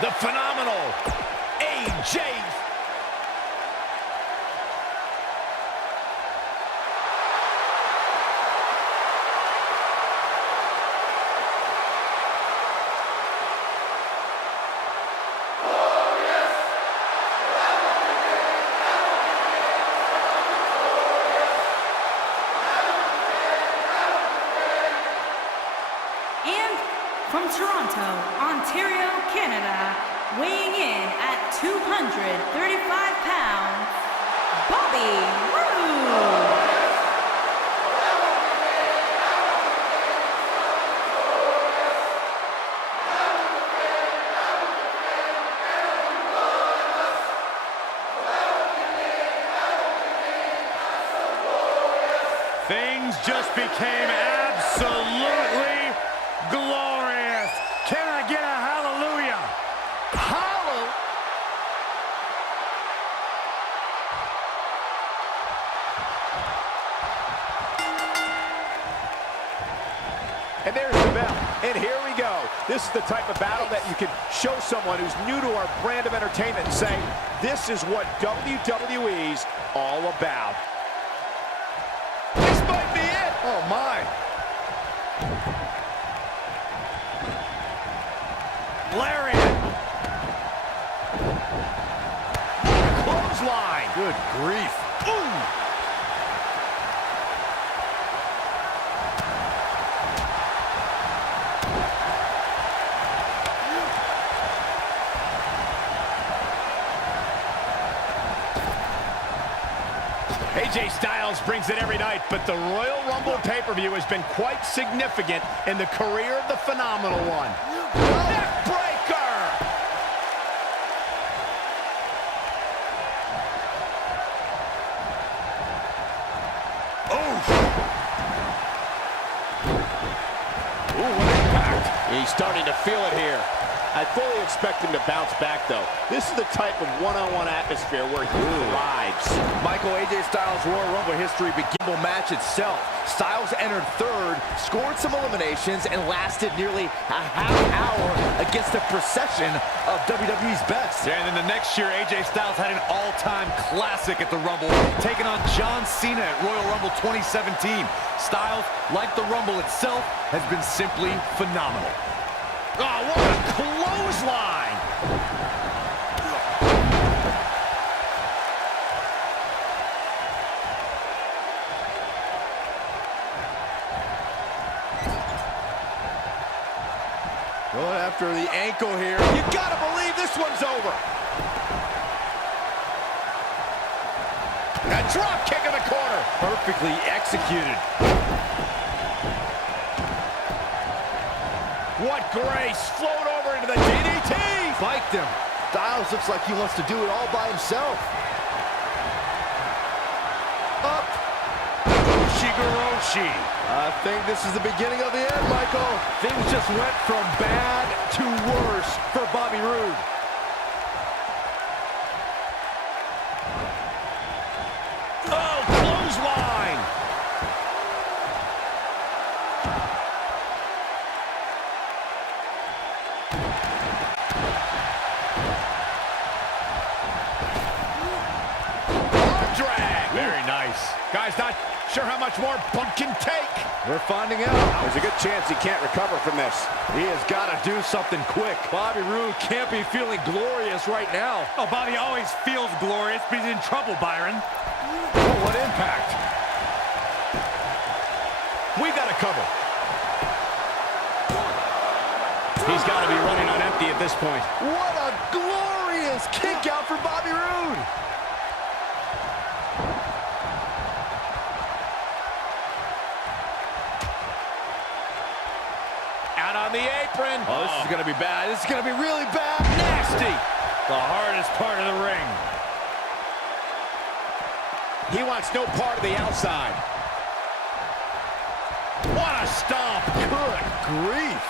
the phenomenal AJ. And from Toronto, Ontario, Canada, weighing in at 235 pounds, Bobby Roode. Things just became absolutely glorious. Can I get a hallelujah? Hallelujah. And there's the bell. And here we go. This is the type of battle that you can show someone who's new to our brand of entertainment and say, this is what WWE's all about. This might be it. Oh, my. Lariat. Clothesline. Good grief. Ooh. AJ Styles brings it every night, but the Royal Rumble pay-per-view has been quite significant in the career of the phenomenal one. Neckbreaker! Oof! Ooh, what impact! He's starting to feel it here. I fully expect him to bounce back, though. This is the type of one-on-one atmosphere where he thrives. Michael, AJ Styles' Royal Rumble history began the match itself. Styles entered third, scored some eliminations, and lasted nearly a half hour against a procession of WWE's best. Yeah, and then the next year, AJ Styles had an all-time classic at the Rumble, taking on John Cena at Royal Rumble 2017. Styles, like the Rumble itself, has been simply phenomenal. Oh, what a clothesline! Going after the ankle here. You gotta believe this one's over. A drop kick in the corner. Perfectly executed. What grace! Float over into the DDT! Spiked him. Styles looks like he wants to do it all by himself. Up. Shigoroshi. I think this is the beginning of the end, Michael. Things just went from bad to worse for Bobby Roode. Oh, clothesline! Arm drag! Very nice. Guy's not sure how much more Bump can take. We're finding out. There's a good chance he can't recover from this. He has got to do something quick. Bobby Roode can't be feeling glorious right now. Oh, Bobby always feels glorious, but he's in trouble, Byron. Oh, what impact. We got to cover. He's got to be running on empty at this point. What a glorious kick out for Bobby Roode. Out on the apron. Oh, this is going to be bad. This is going to be really bad. Nasty. The hardest part of the ring. He wants no part of the outside. What a stomp. Good grief.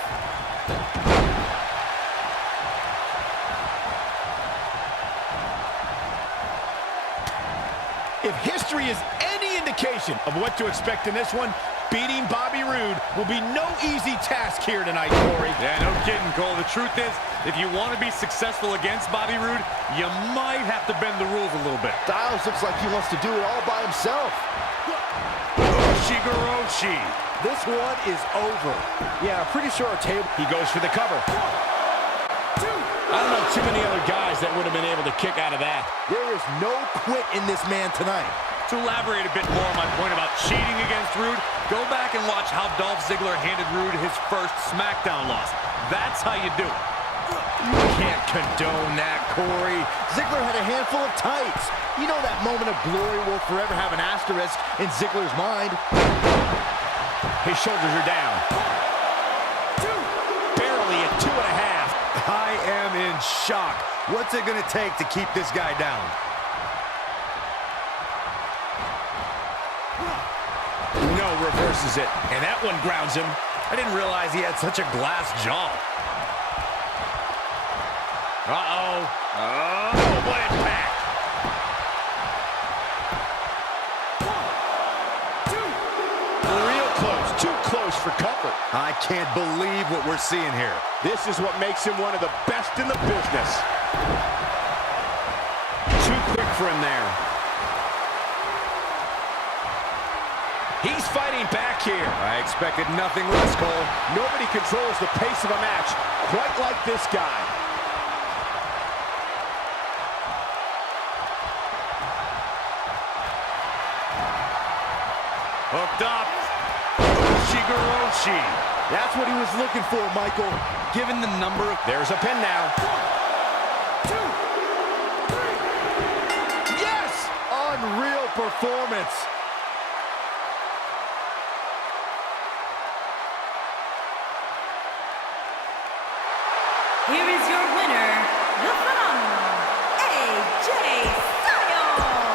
If history is any indication of what to expect in this one, Beating Bobby Roode will be no easy task here tonight, Corey. Yeah, no kidding, Cole. The truth is, if you want to be successful against Bobby Roode, you might have to bend the rules a little bit. Styles looks like he wants to do it all by himself. Shigeroshi. This one is over. Yeah, I'm pretty sure our table... He goes for the cover. I don't know too many other guys that would have been able to kick out of that. There is no quit in this man tonight. To elaborate a bit more on my point about cheating against Roode, go back and watch how Dolph Ziggler handed Roode his first SmackDown loss. That's how you do it. You can't condone that, Corey. Ziggler had a handful of tights. You know that moment of glory will forever have an asterisk in Ziggler's mind. His shoulders are down. Barely at 2.5. I am in shock. What's it going to take to keep this guy down? No, reverses it. And that one grounds him. I didn't realize he had such a glass jaw. Uh-oh. Oh, what impact. Real close. Too close for comfort. I can't believe what we're seeing here. This is what makes him one of the best in the business. Too quick for him there. He's fighting back here. I expected nothing less, Cole. Nobody controls the pace of a match quite like this guy. Hooked up. Shigeroshi. That's what he was looking for, Michael. Given the number of... There's a pin now. 1, 2, 3. Yes! Unreal performance. Here is your winner, the phenomenal AJ Styles.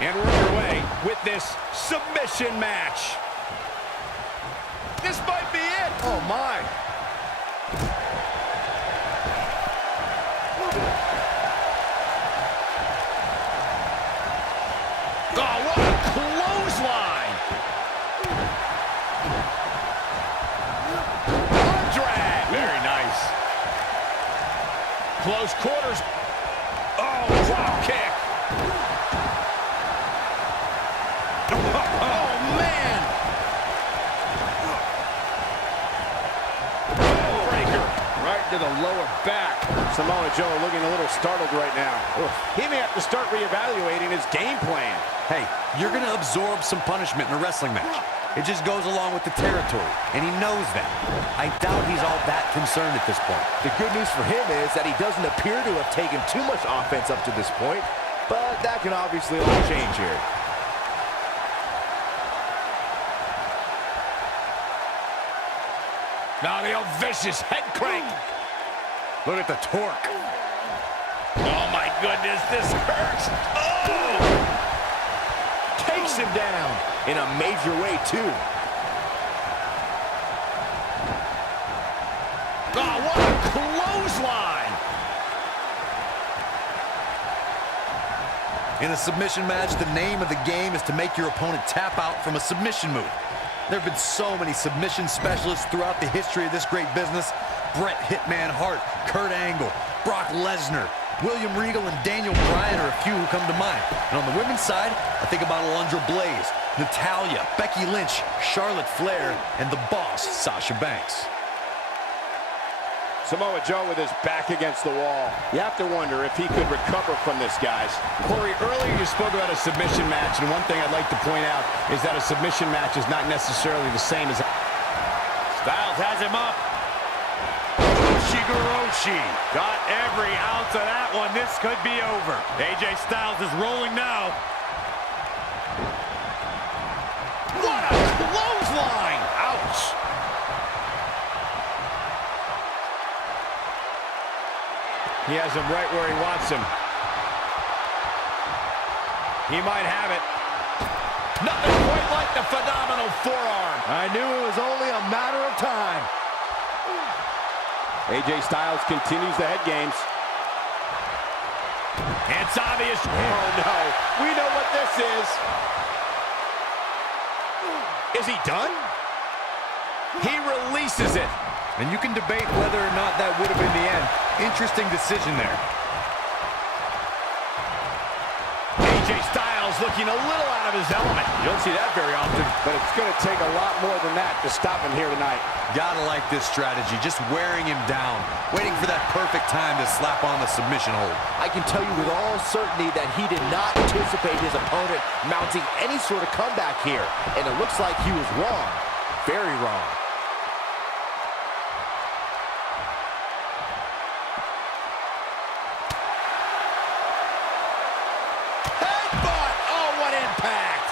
And we're underway with this submission match. This might be it. Oh, my. Oh, what a clothesline. Arm drag. Very nice. Close quarters. Oh, drop kick. Oh, man. Breaker. Right to the lower back. Samoa Joe looking a little startled right now. He may have to start reevaluating his game plan. Hey, you're going to absorb some punishment in a wrestling match. It just goes along with the territory, and he knows that. I doubt he's all that concerned at this point. The good news for him is that he doesn't appear to have taken too much offense up to this point, but that can obviously all change here. Now the old vicious head crank. Look at the torque. Oh, my goodness, this hurts. Oh! Takes him down in a major way, too. Oh, what a clothesline. In a submission match, the name of the game is to make your opponent tap out from a submission move. There have been so many submission specialists throughout the history of this great business. Bret Hitman Hart, Kurt Angle, Brock Lesnar, William Regal, and Daniel Bryan are a few who come to mind. And on the women's side, I think about Alundra Blaze, Natalya, Becky Lynch, Charlotte Flair, and the boss, Sasha Banks. Samoa Joe with his back against the wall. You have to wonder if he could recover from this, guys. Corey, earlier you spoke about a submission match, and one thing I'd like to point out is that a submission match is not necessarily the same as... Styles has him up. Shigoroshi got every ounce of that one. This could be over. AJ Styles is rolling now. What a clothesline! Ouch! He has him right where he wants him. He might have it. Nothing quite like the phenomenal forearm. I knew it was only a matter of time. AJ Styles continues the head games. It's obvious. Oh, no. We know what this is. Is he done? He releases it. And you can debate whether or not that would have been the end. Interesting decision there. AJ Styles looking a little out of his element. You don't see that very often, but it's going to take a lot more than that to stop him here tonight. Gotta like this strategy, just wearing him down, waiting for that perfect time to slap on the submission hold. I can tell you with all certainty that he did not anticipate his opponent mounting any sort of comeback here. And it looks like he was wrong. Very wrong. Headbutt! Oh, what impact!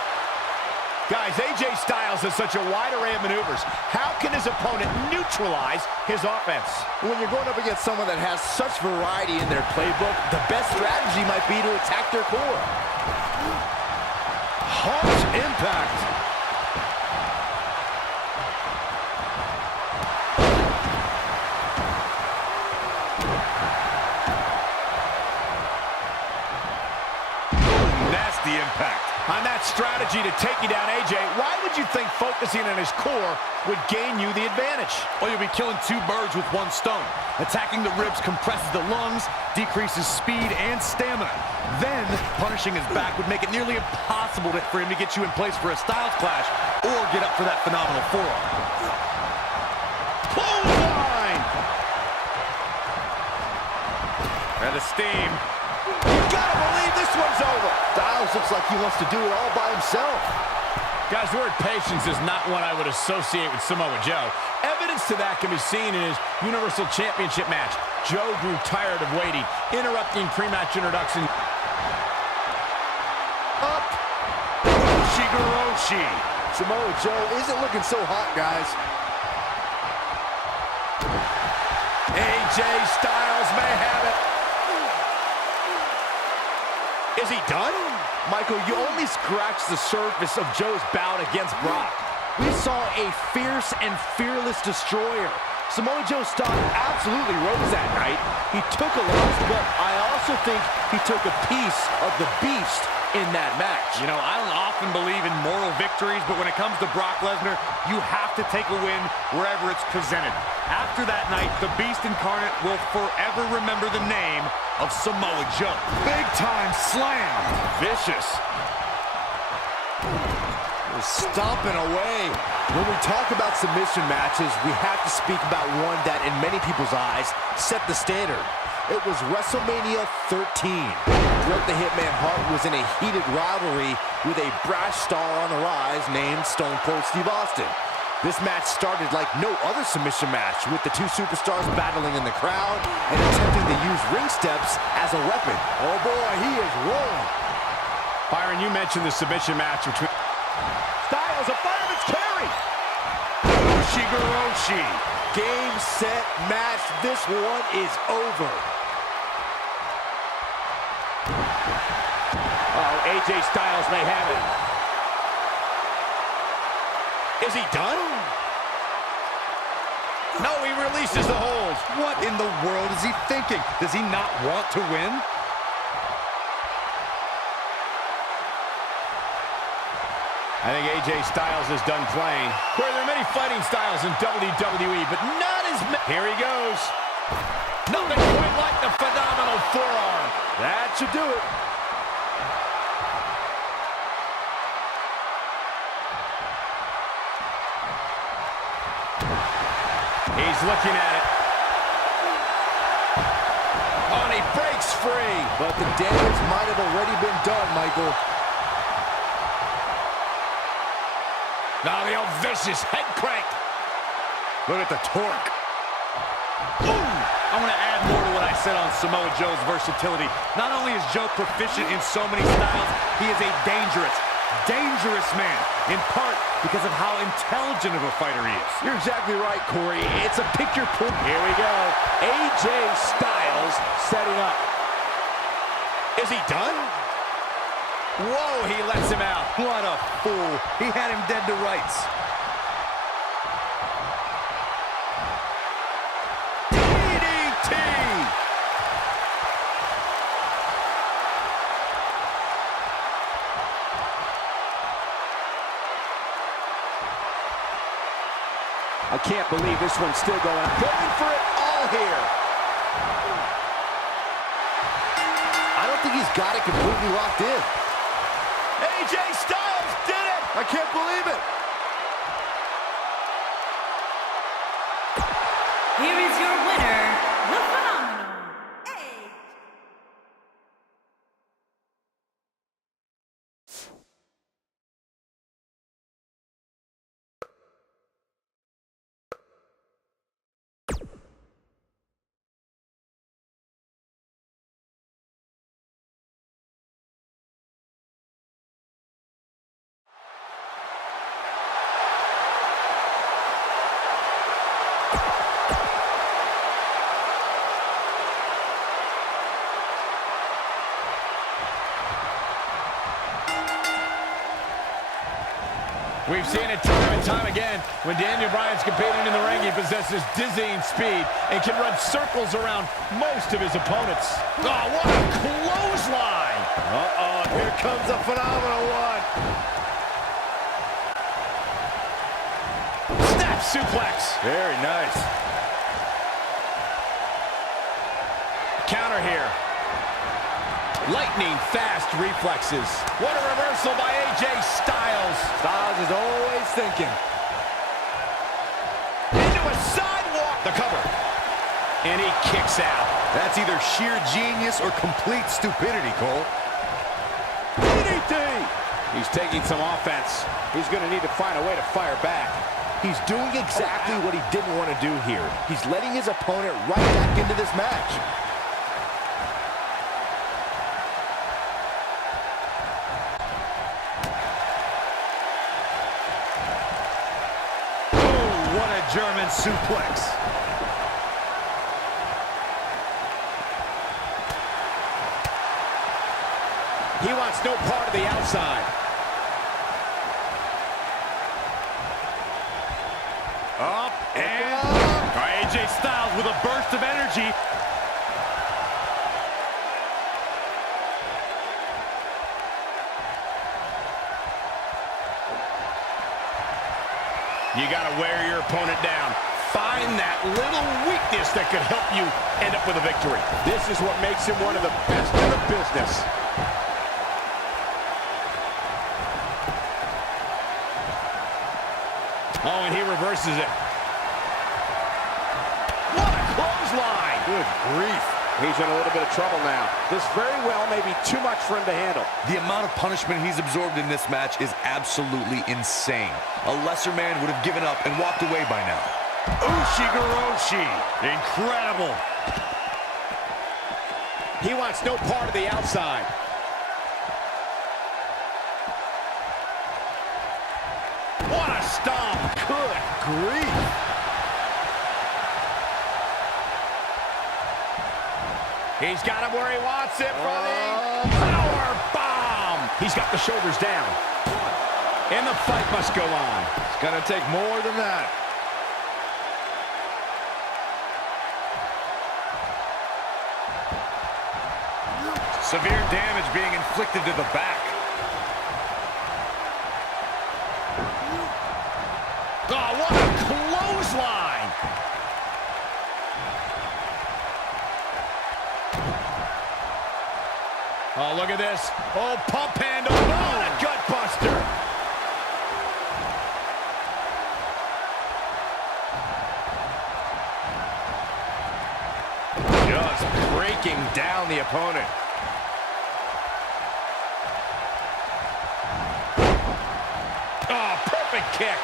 Guys, AJ Styles has such a wide array of maneuvers. How can his opponent neutralize his offense? When you're going up against someone that has such variety in their playbook, the best strategy might be to attack their core. Harsh impact. Nasty impact. On that strategy to take you down, AJ, why would you think focusing on his core would gain you the advantage? Well, you'll be killing two birds with one stone. Attacking the ribs compresses the lungs, decreases speed and stamina. Then, punishing his back would make it nearly impossible for him to get you in place for a Styles clash or get up for that phenomenal forearm. Clothesline! And the steam. You gotta believe this one's over. Styles looks like he wants to do it all by himself. Guys, the word patience is not one I would associate with Samoa Joe. Evidence to that can be seen in his Universal Championship match. Joe grew tired of waiting, interrupting pre-match introduction. Up. Shigoroshi. Samoa Joe isn't looking so hot, guys. AJ Styles may have it. Is he done? Michael, you only scratched the surface of Joe's bout against Brock. We saw a fierce and fearless destroyer. Samoa Joe's stock absolutely rose that night. He took a loss, but I also think he took a piece of the beast in that match. You know, I don't often believe in moral victories, but when it comes to Brock Lesnar, you have to take a win wherever it's presented. After that night, the Beast Incarnate will forever remember the name of Samoa Joe. Big time slam. Vicious. Stomping away. When we talk about submission matches, we have to speak about one that, in many people's eyes, set the standard. It was WrestleMania 13. Bret the Hitman Hart was in a heated rivalry with a brash star on the rise named Stone Cold Steve Austin. This match started like no other submission match, with the two superstars battling in the crowd and attempting to use ring steps as a weapon. Oh boy, he is rolling. Byron, you mentioned the submission match between Styles, a fireman's carry. Shigoroshi. Game, set, match. This one is over. Oh, AJ Styles may have it. Is he done? No, he releases the hold. What in the world is he thinking? Does he not want to win? I think AJ Styles is done playing. Where there are many fighting styles in WWE, but not as many. Here he goes. Nothing quite like the phenomenal forearm. That should do it. He's looking at it. Oh, and he breaks free. But the damage might have already been done, Michael. Now the old vicious head crank. Look at the torque. Ooh! I'm going to add more to what I said on Samoa Joe's versatility. Not only is Joe proficient in so many styles, he is a dangerous man, in part because of how intelligent of a fighter he is. You're exactly right, Corey. It's a picture proof. Here we go. AJ Styles setting up. Is he done? Whoa, he lets him out. What a fool. He had him dead to rights. DDT! I can't believe this one's still going. Going for it all here. I don't think he's got it completely locked in. AJ Styles did it! I can't believe it. Here is your winner, the phenomenal AJ. We've seen it time and time again. When Daniel Bryan's competing in the ring, he possesses dizzying speed and can run circles around most of his opponents. Oh, what a clothesline! Uh-oh, here comes a phenomenal one. Snap suplex. Very nice. Counter here. Lightning fast reflexes. What a reversal by AJ Styles. Styles is always thinking. Into a sidewalk. The cover. And he kicks out. That's either sheer genius or complete stupidity, Cole. DDT! He's taking some offense. He's going to need to find a way to fire back. He's doing exactly what he didn't want to do here. He's letting his opponent right back into this match. German suplex. He wants no part of the outside. Up and AJ Styles with a burst of energy. You got to wear your opponent down. Find that little weakness that could help you end up with a victory. This is what makes him one of the best in the business. Oh, and he reverses it. What a clothesline! Good grief. He's in a little bit of trouble now. This very well may be too much for him to handle. The amount of punishment he's absorbed in this match is absolutely insane. A lesser man would have given up and walked away by now. Ushigoroshi. Incredible. He wants no part of the outside. What a stomp! Good grief. He's got him where he wants it for the power bomb. He's got the shoulders down. And the fight must go on. It's going to take more than that. Severe damage being inflicted to the back. Oh, what a clothesline! Oh, look at this. Oh, pump handle. Oh, a gut buster. Just breaking down the opponent. Oh, perfect kick.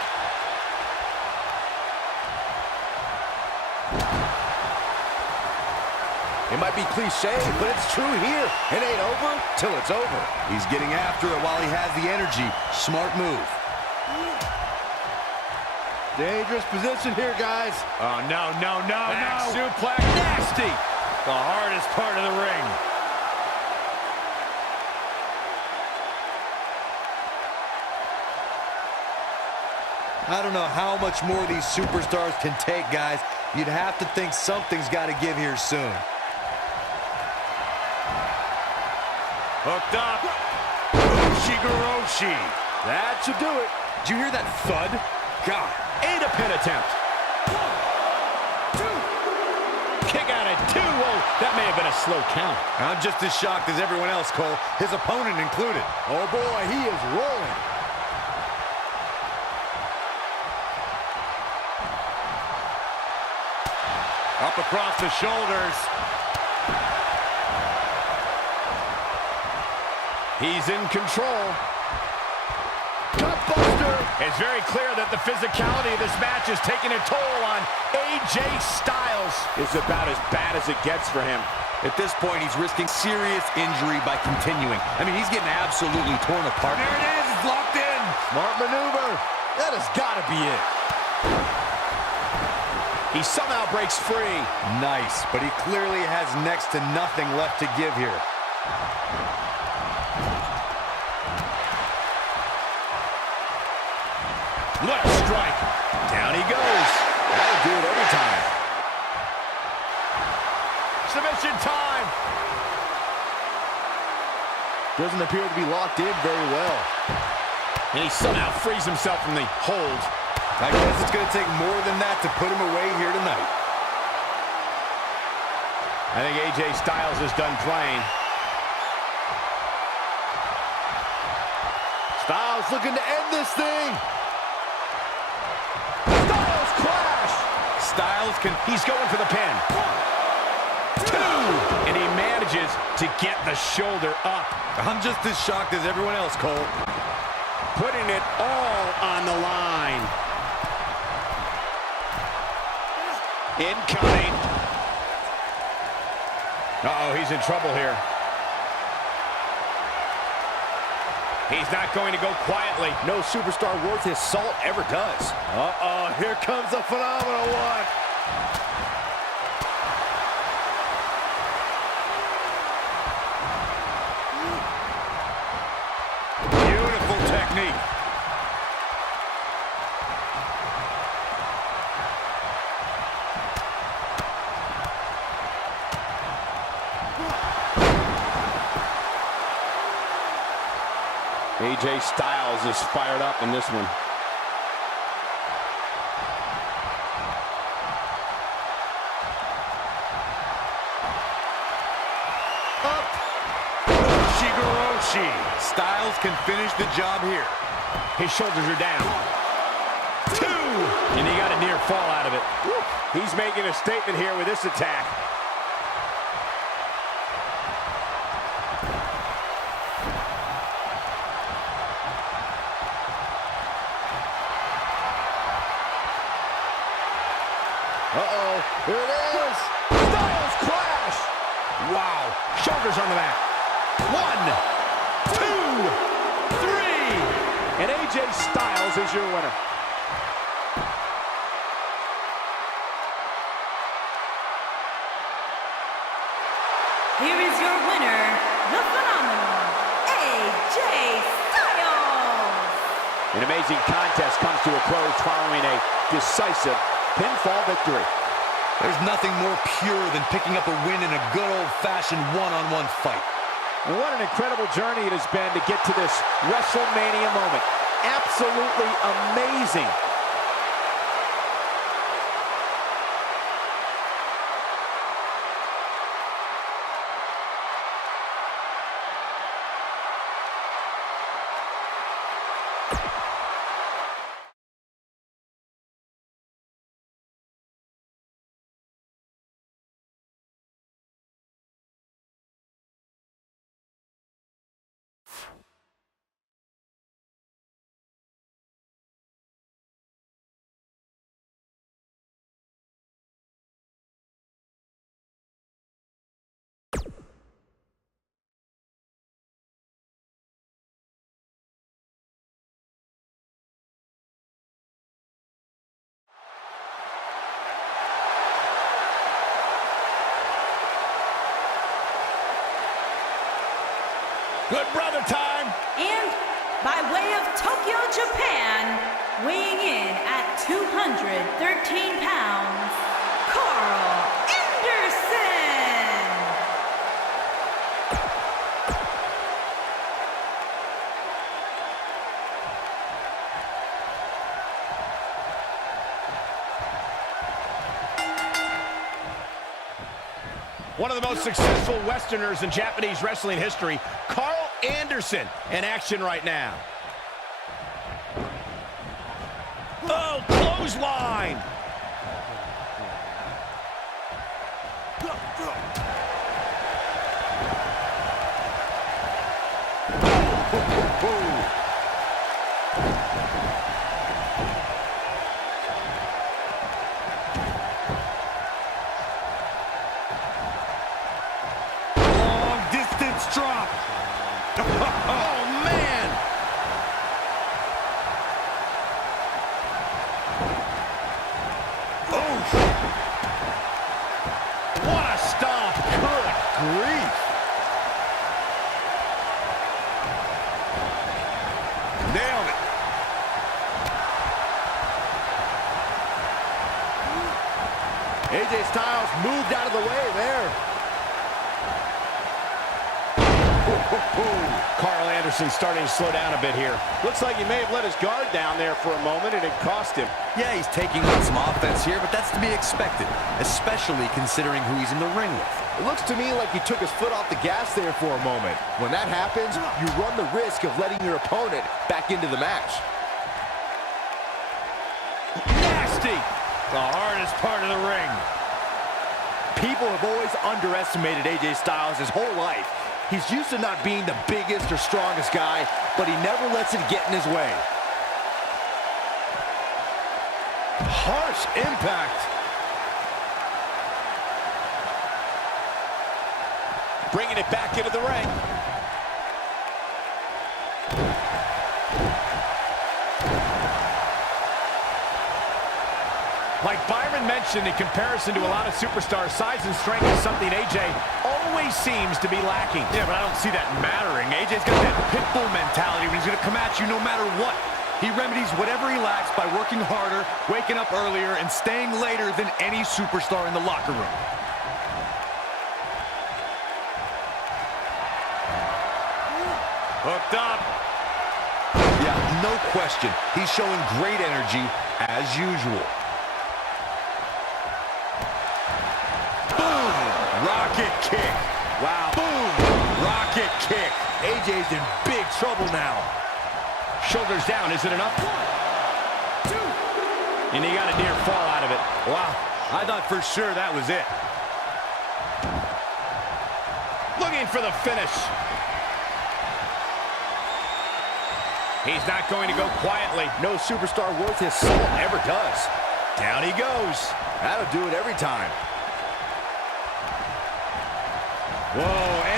It might be cliche, but it's true here. It ain't over till it's over. He's getting after it while he has the energy. Smart move. Dangerous position here, guys. Oh, no, no, no, Back no. suplex. Nasty. The hardest part of the ring. I don't know how much more these superstars can take, guys. You'd have to think something's got to give here soon. Hooked up. Ushigoroshi. That should do it. Did you hear that thud? God. And a pin attempt. 1, 2. Kick out at 2. Whoa, that may have been a slow count. I'm just as shocked as everyone else, Cole, his opponent included. Oh, boy, he is rolling. Up across the shoulders. He's in control. Gutbuster. It's very clear that the physicality of this match is taking a toll on AJ Styles. It's about as bad as it gets for him. At this point, he's risking serious injury by continuing. I mean, he's getting absolutely torn apart. There it is. It's locked in. Smart maneuver. That has got to be it. He somehow breaks free. Nice, but he clearly has next to nothing left to give here. What a strike. Down he goes. That'll do it every time. Submission time. Doesn't appear to be locked in very well. And he somehow frees himself from the hold. I guess it's going to take more than that to put him away here tonight. I think AJ Styles is done playing. Styles looking to end this thing. Styles clash. Styles he's going for the pin. 1, 2. And he manages to get the shoulder up. I'm just as shocked as everyone else, Cole. Putting it all on the line. Incoming. Uh-oh, he's in trouble here. He's not going to go quietly. No superstar worth his salt ever does. Uh-oh, here comes the phenomenal one. Beautiful technique. AJ Styles is fired up in this one. Ushigoroshi. Styles can finish the job here. His shoulders are down. 2. And he got a near fall out of it. He's making a statement here with this attack. Uh-oh, here it is. Styles clash. Wow. Shoulders on the mat. 1, 2, 3. And AJ Styles is your winner. Here is your winner, the phenomenal AJ Styles. An amazing contest comes to a close following a decisive pinfall victory. There's nothing more pure than picking up a win in a good old-fashioned one-on-one fight. And what an incredible journey it has been to get to this WrestleMania moment. Absolutely amazing. Good brother time. And by way of Tokyo, Japan, weighing in at 213 pounds, Carl Anderson. One of the most successful Westerners in Japanese wrestling history, Carl Anderson, in action right now. Oh, clothesline! Drop. Oh, man! Oh! What a stomp! Good grief! Nailed it. AJ Styles moved out of the way there. Carl Anderson starting to slow down a bit here. Looks like he may have let his guard down there for a moment, and it cost him. Yeah, he's taking on some offense here, but that's to be expected, especially considering who he's in the ring with. It looks to me like he took his foot off the gas there for a moment. When that happens, you run the risk of letting your opponent back into the match. Nasty! The hardest part of the ring. People have always underestimated AJ Styles his whole life. He's used to not being the biggest or strongest guy, but he never lets it get in his way. Harsh impact. Bringing it back into the ring. Like Byron mentioned, in comparison to a lot of superstars, size and strength is something AJ always seems to be lacking. Yeah, but I don't see that mattering. AJ's got that pit bull mentality when he's going to come at you no matter what. He remedies whatever he lacks by working harder, waking up earlier, and staying later than any superstar in the locker room. Hooked up. Yeah, no question. He's showing great energy as usual. Rocket kick. Wow. Boom. Rocket kick. AJ's in big trouble now. Shoulders down, is it enough? 1, 2. And he got a near fall out of it. Wow. I thought for sure that was it. Looking for the finish. He's not going to go quietly. No superstar worth his salt ever does. Down he goes. That'll do it every time. Whoa,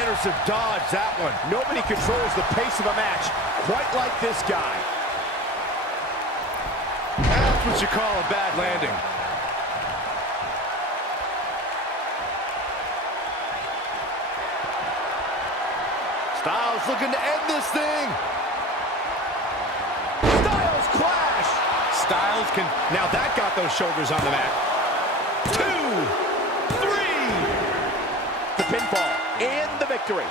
Anderson dodged that one. Nobody controls the pace of a match quite like this guy. That's what you call a bad landing. Styles looking to end this thing. Styles clash. Styles can... Now that got those shoulders on the mat. 2, 3. The pinfall and the victory.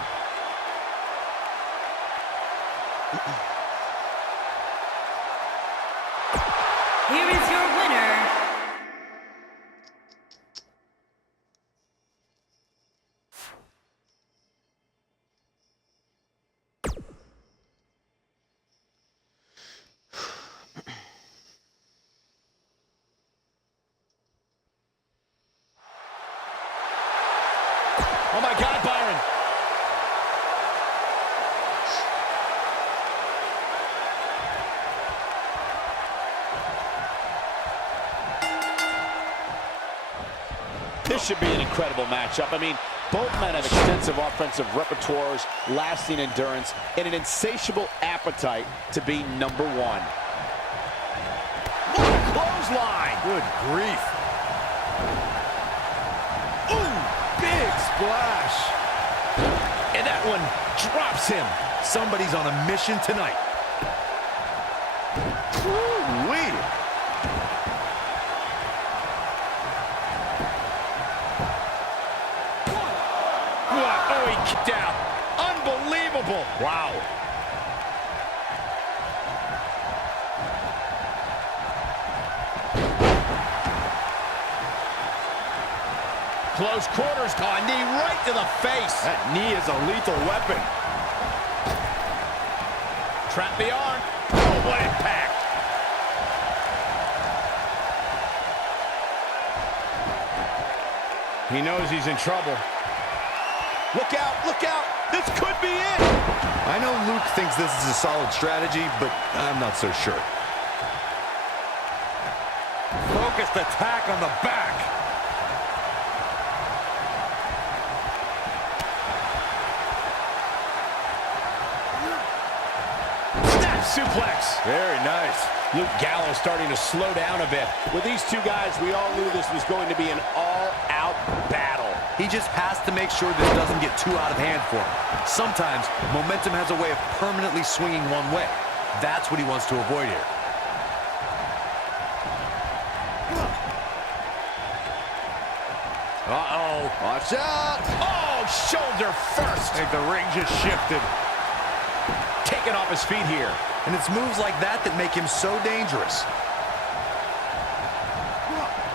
Here is your winner, Oh my God, Byron. This should be an incredible matchup. I mean, both men have extensive offensive repertoires, lasting endurance, and an insatiable appetite to be number one. What a clothesline. Good grief. Ooh, big splash. And that one drops him. Somebody's on a mission tonight. Woo-wee. What? Oh, he kicked out. Unbelievable. Wow. Close quarters, caught knee right to the face. That knee is a lethal weapon. Trap the arm. Oh, what impact. He knows he's in trouble. Look out, look out. This could be it. I know Luke thinks this is a solid strategy, but I'm not so sure. Focused attack on the back. Snap suplex. Very nice. Luke Gallows starting to slow down a bit. With these two guys, we all knew this was going to be an all-out battle. He just has to make sure this doesn't get too out of hand for him. Sometimes, momentum has a way of permanently swinging one way. That's what he wants to avoid here. Uh-oh. Watch out. Oh, shoulder first. I think the ring just shifted. Taken off his feet here. And it's moves like that that make him so dangerous.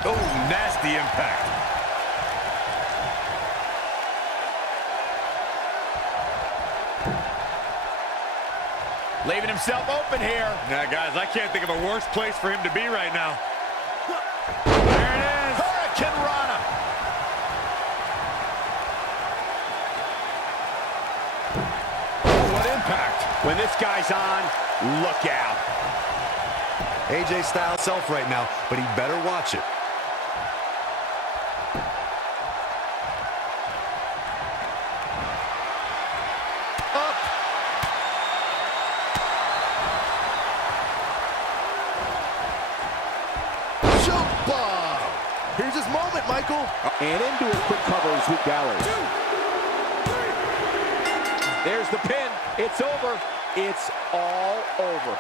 Oh, nasty impact. Leaving himself open here. Now, guys, I can't think of a worse place for him to be right now. There it is. Hurricane Rana. Oh, what impact. When this guy's on, look out. AJ Styles self right now, but he better watch it. Up. Choke bomb. Here's his moment, Michael. And into a quick cover is Luke Gallows. There's the pin. It's over. It's all over.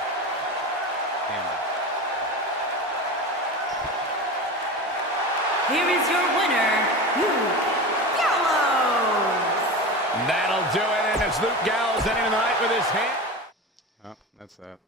Here is your winner, Luke Gallows. That'll do it, and it's Luke Gallows ending the night with his hand. Oh, that's that.